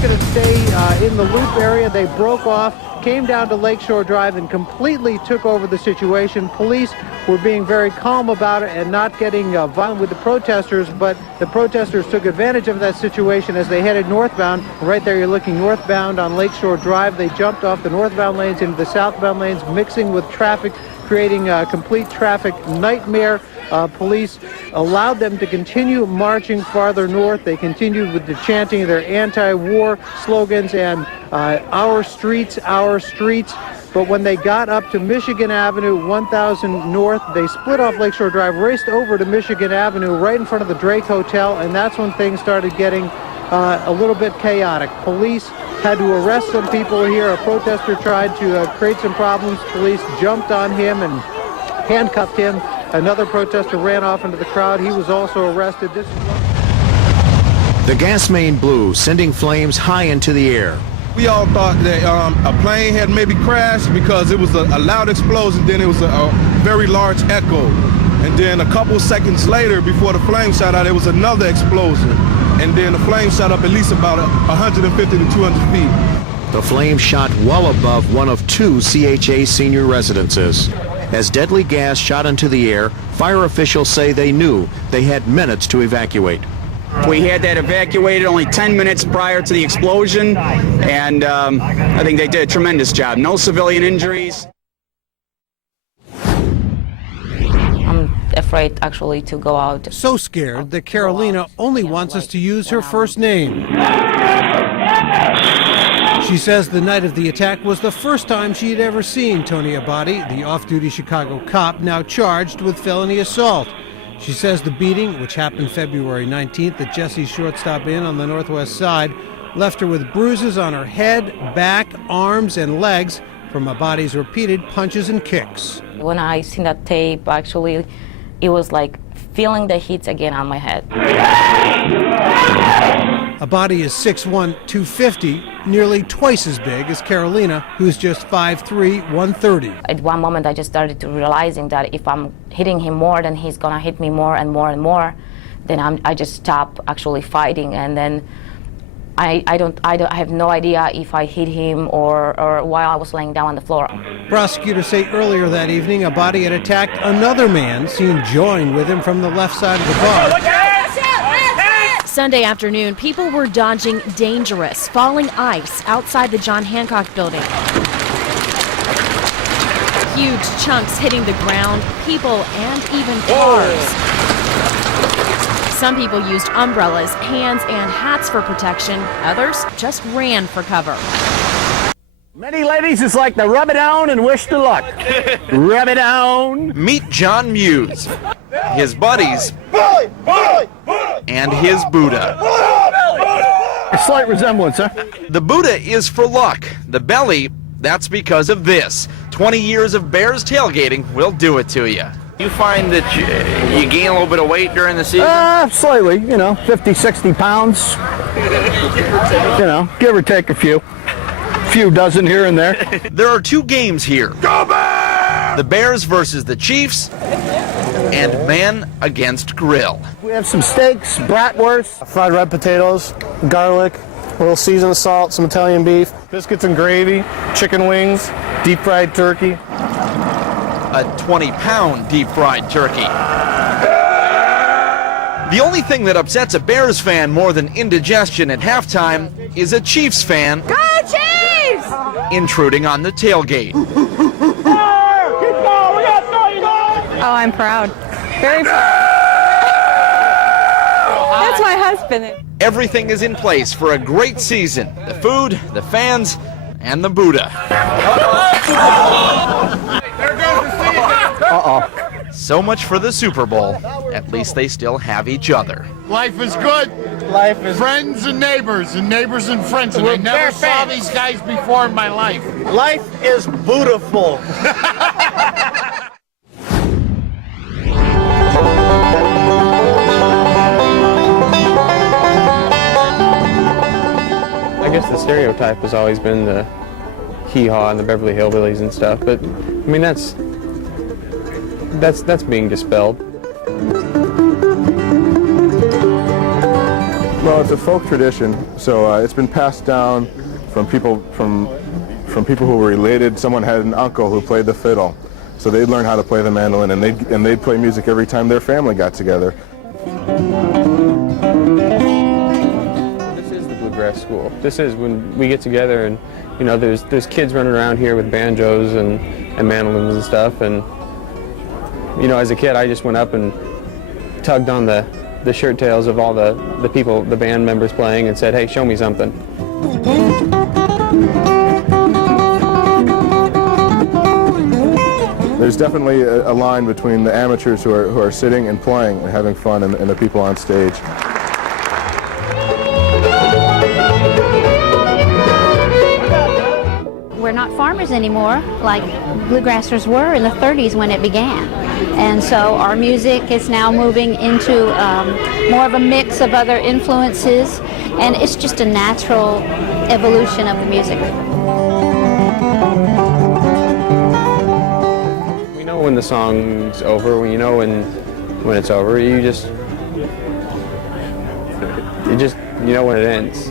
going to stay in the loop area. They broke off, came down to Lakeshore Drive, and completely took over the situation. Police were being very calm about it and not getting violent with the protesters, but the protesters took advantage of that situation as they headed northbound. Right there, you're looking northbound on Lakeshore Drive. They jumped off the northbound lanes into the southbound lanes, mixing with traffic, creating a complete traffic nightmare. Police allowed them to continue marching farther north. They continued with the chanting of their anti-war slogans and our streets, our streets. But when they got up to Michigan Avenue, 1000 North, they split off Lakeshore Drive, raced over to Michigan Avenue right in front of the Drake Hotel, and that's when things started getting a little bit chaotic. Police had to arrest some people here. A protester tried to create some problems. Police jumped on him and handcuffed him. Another protester ran off into the crowd. He was also arrested. The gas main blew, sending flames high into the air. We all thought that a plane had maybe crashed because it was a loud explosion, then it was a very large echo. And then a couple seconds later, before the flame shot out, there was another explosion. And then the flame shot up at least about 150 to 200 feet. The flame shot well above one of two CHA senior residences. As deadly gas shot into the air, fire officials say they knew they had minutes to evacuate. We had that evacuated only 10 minutes prior to the explosion, and I think they did a tremendous job. No civilian injuries. I'm afraid actually to go out. So scared that Carolina only wants us to use her first name. She says the night of the attack was the first time she had ever seen Tony Abadi, the off-duty Chicago cop now charged with felony assault. She says the beating, which happened February 19th at Jesse's Shortstop Inn on the Northwest Side, left her with bruises on her head, back, arms, and legs from Abadi's repeated punches and kicks. When I seen that tape, actually, it was like feeling the hits again on my head. Abadi is 6'1", 250, nearly twice as big as Carolina, who's just 5'3", 130. At one moment, I just started to realizing that if I'm hitting him more, then he's gonna hit me more and more and more. Then I just stop actually fighting, and then I have no idea if I hit him or while I was laying down on the floor. Prosecutors say earlier that evening, Abadi had attacked another man seen join with him from the left side of the bar. Sunday afternoon, people were dodging dangerous falling ice outside the John Hancock building. Huge chunks hitting the ground, people, and even cars. Some people used umbrellas, hands, and hats for protection. Others just ran for cover. Many ladies just like to rub it down and wish the luck. Rub it down. Meet John Muse, his buddies, and his Buddha. A slight resemblance, huh? The Buddha is for luck. The belly, that's because of this. 20 years of Bears tailgating will do it to you. You find that you gain a little bit of weight during the season? Slightly, 50, 60 pounds. Give or take a few dozen here and there. There are two games here. Go Bears! The Bears versus the Chiefs, and man against grill. We have some steaks, bratwurst, fried red potatoes, garlic, a little seasoned salt, some Italian beef, biscuits and gravy, chicken wings, deep fried turkey. A 20-pound deep fried turkey. The only thing that upsets a Bears fan more than indigestion at halftime is a Chiefs fan. Go Chiefs! Intruding on the tailgate. Oh, I'm proud. Very proud. That's my husband. Everything is in place for a great season. The food, the fans, and the Buddha. Uh-oh. So much for the Super Bowl. At least they still have each other. Life is good. Life is friends and neighbors and friends. And I never saw these guys before in my life. Life is beautiful. I guess the stereotype has always been the hee-haw and the Beverly Hillbillies and stuff, but I mean that's being dispelled. Well, it's a folk tradition, so it's been passed down from people from people who were related. Someone had an uncle who played the fiddle, so they'd learn how to play the mandolin, and they'd play music every time their family got together. This is the bluegrass school. This is when we get together, and you know, there's kids running around here with banjos and mandolins and stuff, and you know, as a kid, I just went up and tugged on the shirt tails of all the people, the band members playing, and said, "Hey, show me something." There's definitely a line between the amateurs who are sitting and playing and having fun and the people on stage. We're not farmers anymore like bluegrassers were in the 30s when it began. And so our music is now moving into more of a mix of other influences, and it's just a natural evolution of the music. We know when the song's over, you know when it's over, you know when it ends.